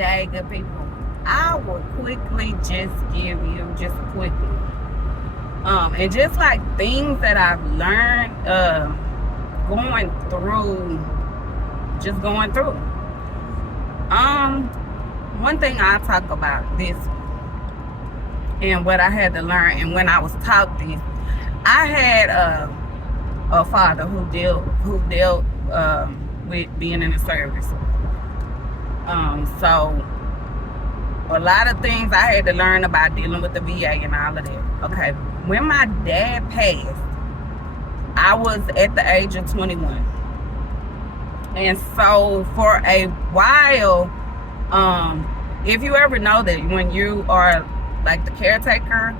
day, good people, I will quickly just give you just quickly. And just like things that I've learned going through, just going through. One thing I talk about this and what I had to learn, and when I was taught this, I had a father who dealt with being in the service. So a lot of things I had to learn about dealing with the VA and all of that. Okay, when my dad passed, I was at the age of 21. And so for a while, if you ever know that when you are like the caretaker,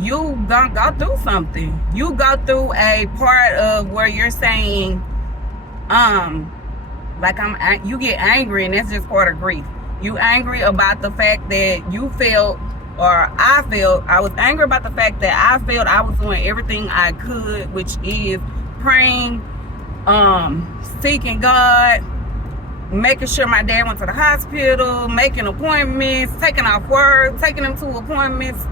you gonna go through something. You go through a part of where you're saying, you get angry, and that's just part of grief. You angry about the fact that you felt, or I was angry about the fact that I felt I was doing everything I could, which is praying, seeking God, making sure my dad went to the hospital, making appointments, taking off work, taking him to appointments,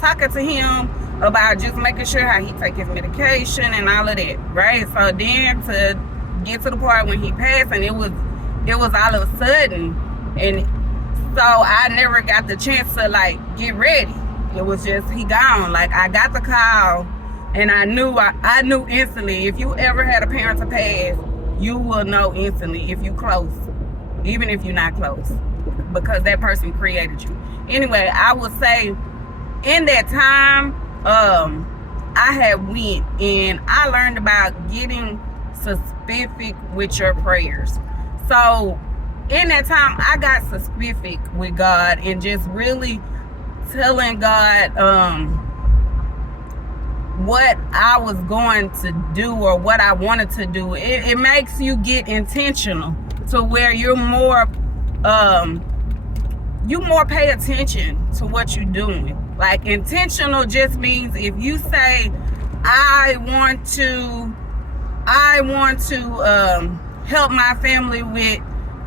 talking to him about just making sure how he take his medication and all of that, right? So then to get to the part when he passed, and it was all of a sudden, and so I never got the chance to like get ready. It was just he gone. Like I got the call, and I knew instantly. If you ever had a parent to pass, you will know instantly if you close, even if you're not close, because that person created you. Anyway, I would say in that time, I had went and I learned about getting specific with your prayers. So in that time, I got specific with God and just really telling God what I was going to do or what I wanted to do. It makes you get intentional to where you're more pay attention to what you're doing. Like intentional just means if you say, I want to help my family with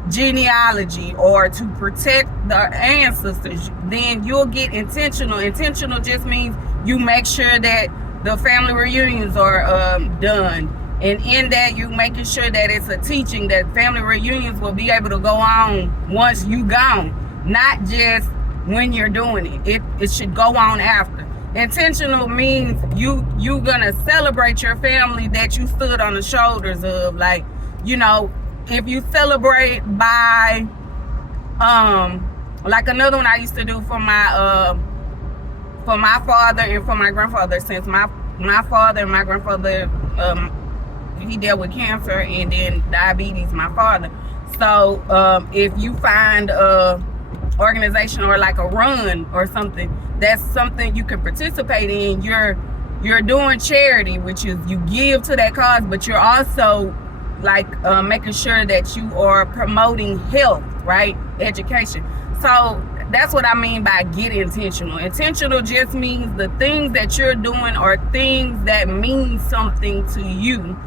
genealogy or to protect the ancestors, then you'll get intentional. Intentional just means you make sure that the family reunions are done, and in that you making sure that it's a teaching that family reunions will be able to go on once you gone, not just when you're doing it. It should go on after. Intentional means you gonna celebrate your family that you stood on the shoulders of. Like, you know, if you celebrate by like another one I used to do for my father and for my grandfather, since my father and my grandfather he dealt with cancer and then diabetes, my father. So if you find a organization or like a run or something, that's something you can participate in. You're doing charity, which is you give to that cause, but you're also like making sure that you are promoting health, right? Education. So that's what I mean by get intentional. Intentional just means the things that you're doing are things that mean something to you,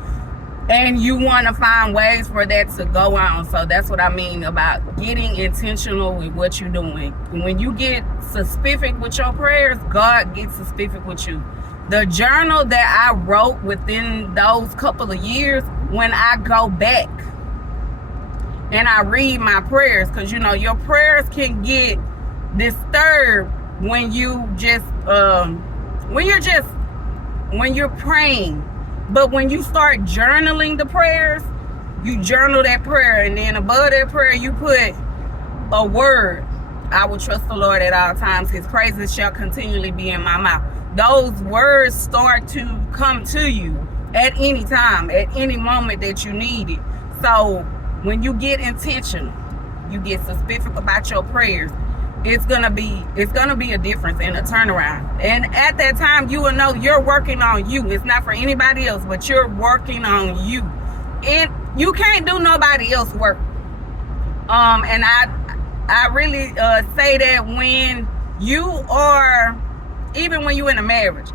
and you want to find ways for that to go on. So that's what I mean about getting intentional with what you're doing. When you get specific with your prayers, God gets specific with you. The journal that I wrote within those couple of years, when I go back and I read my prayers, because you know your prayers can get disturbed when you're praying. But when you start journaling the prayers, you journal that prayer, and then above that prayer you put a word. I will trust the Lord at all times. His praises shall continually be in my mouth. Those words start to come to you at any time, at any moment that you need it. So when you get intentional, you get specific about your prayers, it's gonna be a difference and a turnaround. And at that time, you will know you're working on you. It's not for anybody else, but you're working on you. And you can't do nobody else's work. And I really say that when you are, even when you're in a marriage,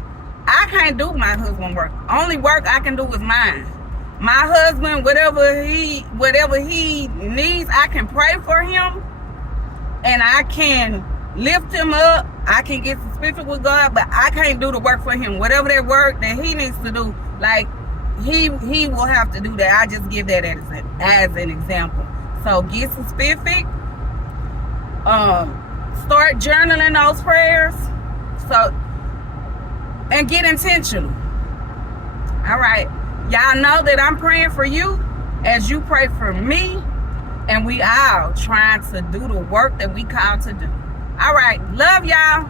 I can't do my husband's work. Only work I can do is mine. My husband, whatever he needs, I can pray for him, and I can lift him up. I can get specific with God, but I can't do the work for him. Whatever that work that he needs to do, like he will have to do that. I just give that as an example. So get specific. Start journaling those prayers. So, and get intentional. All right. Y'all know that I'm praying for you as you pray for me. And we all trying to do the work that we called to do. All right. Love y'all.